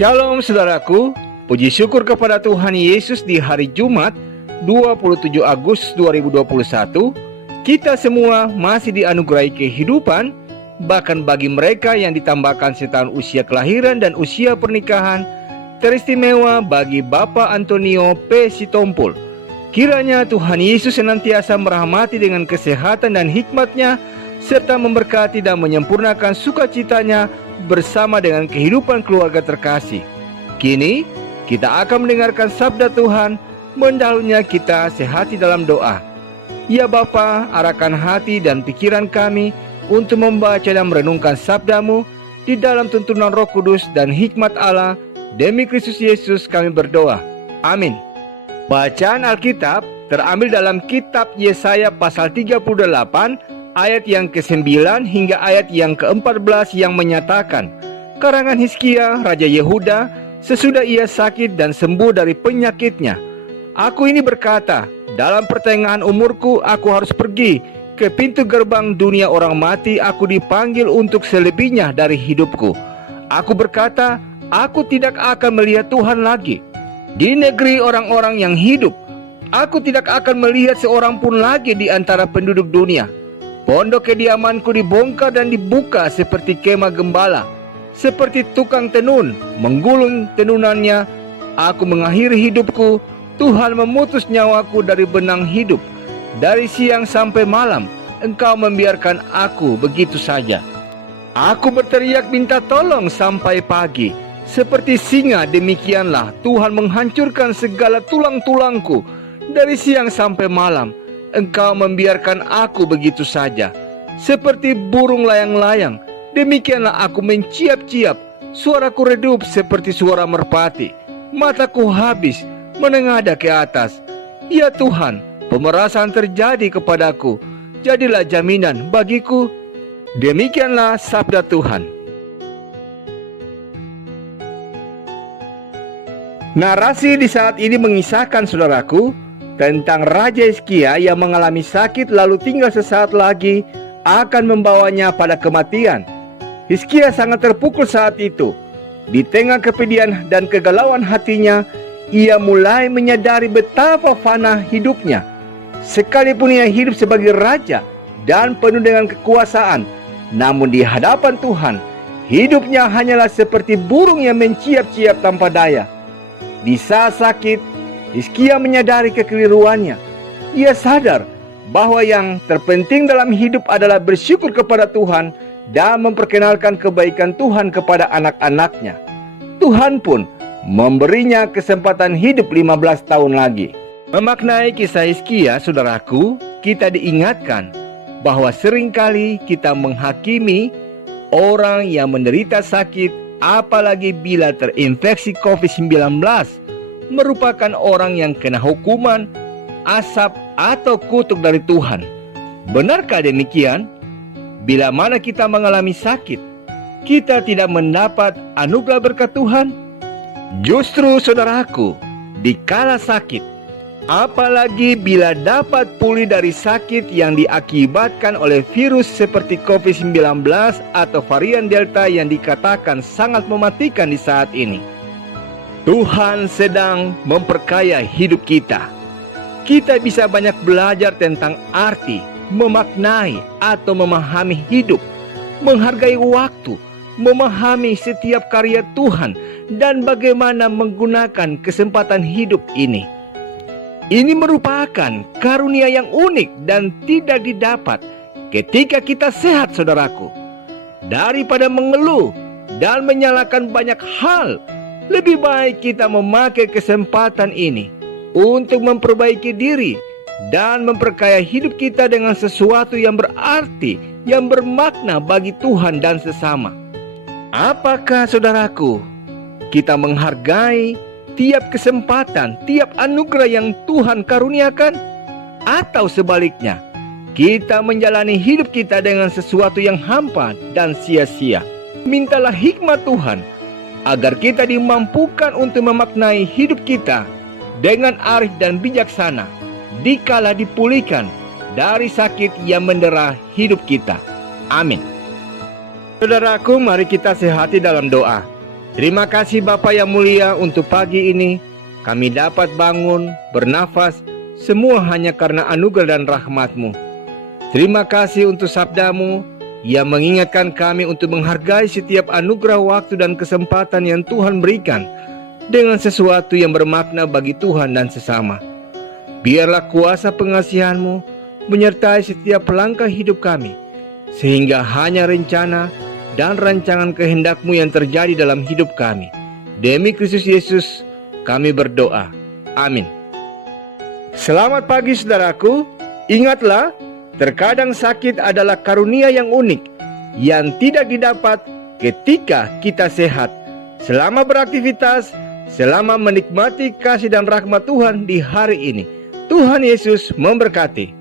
Shalom saudaraku, puji syukur kepada Tuhan Yesus di hari Jumat 27 Agustus 2021. Kita semua masih dianugerahi kehidupan, bahkan bagi mereka yang ditambahkan setahun usia kelahiran dan usia pernikahan, teristimewa bagi Bapak Antonio P. Sitompul. Kiranya Tuhan Yesus senantiasa merahmati dengan kesehatan dan hikmat-Nya, serta memberkati dan menyempurnakan sukacitanya bersama dengan kehidupan keluarga terkasih. Kini kita akan mendengarkan sabda Tuhan. Mendahulunya kita sehati dalam doa. Ya Bapa, arahkan hati dan pikiran kami untuk membaca dan merenungkan sabda-Mu di dalam tuntunan Roh Kudus dan hikmat Allah. Demi Kristus Yesus kami berdoa. Amin. Bacaan Alkitab terambil dalam kitab Yesaya pasal 38 ayat yang ke-9 hingga ayat yang ke-14 yang menyatakan, karangan Hizkia, Raja Yehuda, sesudah ia sakit dan sembuh dari penyakitnya. Aku ini berkata, dalam pertengahan umurku aku harus pergi ke pintu gerbang dunia orang mati, aku dipanggil untuk selebihnya dari hidupku. Aku berkata, aku tidak akan melihat Tuhan lagi. Di negeri orang-orang yang hidup, aku tidak akan melihat seorang pun lagi di antara penduduk dunia. Pondok kediamanku dibongkar dan dibuka seperti kemah gembala, seperti tukang tenun menggulung tenunannya. Aku mengakhiri hidupku, Tuhan memutus nyawaku dari benang hidup. Dari siang sampai malam, Engkau membiarkan aku begitu saja. Aku berteriak minta tolong sampai pagi. Seperti singa demikianlah Tuhan menghancurkan segala tulang-tulangku. Dari siang sampai malam, Engkau membiarkan aku begitu saja. Seperti burung layang-layang, demikianlah aku menciap-ciap. Suaraku redup seperti suara merpati. Mataku habis menengadah ke atas. Ya Tuhan, pemerasan terjadi kepadaku. Jadilah jaminan bagiku. Demikianlah sabda Tuhan. Narasi di saat ini mengisahkan, saudaraku, tentang Raja Hizkia yang mengalami sakit lalu tinggal sesaat lagi akan membawanya pada kematian. Hizkia sangat terpukul saat itu. Di tengah kepedihan dan kegalauan hatinya, ia mulai menyadari betapa fana hidupnya. Sekalipun ia hidup sebagai raja dan penuh dengan kekuasaan, namun di hadapan Tuhan, hidupnya hanyalah seperti burung yang menciap-ciap tanpa daya. Di saat sakit, Hizkia menyadari kekeliruannya. Ia sadar bahwa yang terpenting dalam hidup adalah bersyukur kepada Tuhan dan memperkenalkan kebaikan Tuhan kepada anak-anaknya. Tuhan pun memberinya kesempatan hidup 15 tahun lagi. Memaknai kisah Hizkia, saudaraku, kita diingatkan bahwa seringkali kita menghakimi orang yang menderita sakit, apalagi bila terinfeksi COVID-19, merupakan orang yang kena hukuman, asap atau kutuk dari Tuhan. Benarkah demikian? Bila mana kita mengalami sakit, kita tidak mendapat anugerah berkat Tuhan? Justru saudaraku, dikala sakit, apalagi bila dapat pulih dari sakit yang diakibatkan oleh virus seperti COVID-19 atau varian Delta yang dikatakan sangat mematikan di saat ini, Tuhan sedang memperkaya hidup kita. Kita bisa banyak belajar tentang arti, memaknai atau memahami hidup, menghargai waktu, memahami setiap karya Tuhan, dan bagaimana menggunakan kesempatan hidup ini. Ini merupakan karunia yang unik dan tidak didapat ketika kita sehat, saudaraku. Daripada mengeluh dan menyalahkan banyak hal, lebih baik kita memakai kesempatan ini untuk memperbaiki diri dan memperkaya hidup kita dengan sesuatu yang berarti, yang bermakna bagi Tuhan dan sesama. Apakah saudaraku, kita menghargai tiap kesempatan, tiap anugerah yang Tuhan karuniakan? Atau sebaliknya, kita menjalani hidup kita dengan sesuatu yang hampa dan sia-sia? Mintalah hikmat Tuhan agar kita dimampukan untuk memaknai hidup kita dengan arif dan bijaksana dikala dipulihkan dari sakit yang mendera hidup kita. Amin. Saudaraku, mari kita sehati dalam doa. Terima kasih Bapa yang mulia untuk pagi ini. Kami dapat bangun, bernafas, semua hanya karena anugerah dan rahmat-Mu. Terima kasih untuk sabda-Mu yang mengingatkan kami untuk menghargai setiap anugerah waktu dan kesempatan yang Tuhan berikan dengan sesuatu yang bermakna bagi Tuhan dan sesama. Biarlah kuasa pengasihan-Mu menyertai setiap langkah hidup kami, sehingga hanya rencana dan rancangan kehendak-Mu yang terjadi dalam hidup kami. Demi Kristus Yesus kami berdoa. Amin. Selamat pagi saudaraku. Ingatlah, terkadang sakit adalah karunia yang unik yang tidak didapat ketika kita sehat. Selama beraktivitas, selama menikmati kasih dan rahmat Tuhan di hari ini. Tuhan Yesus memberkati.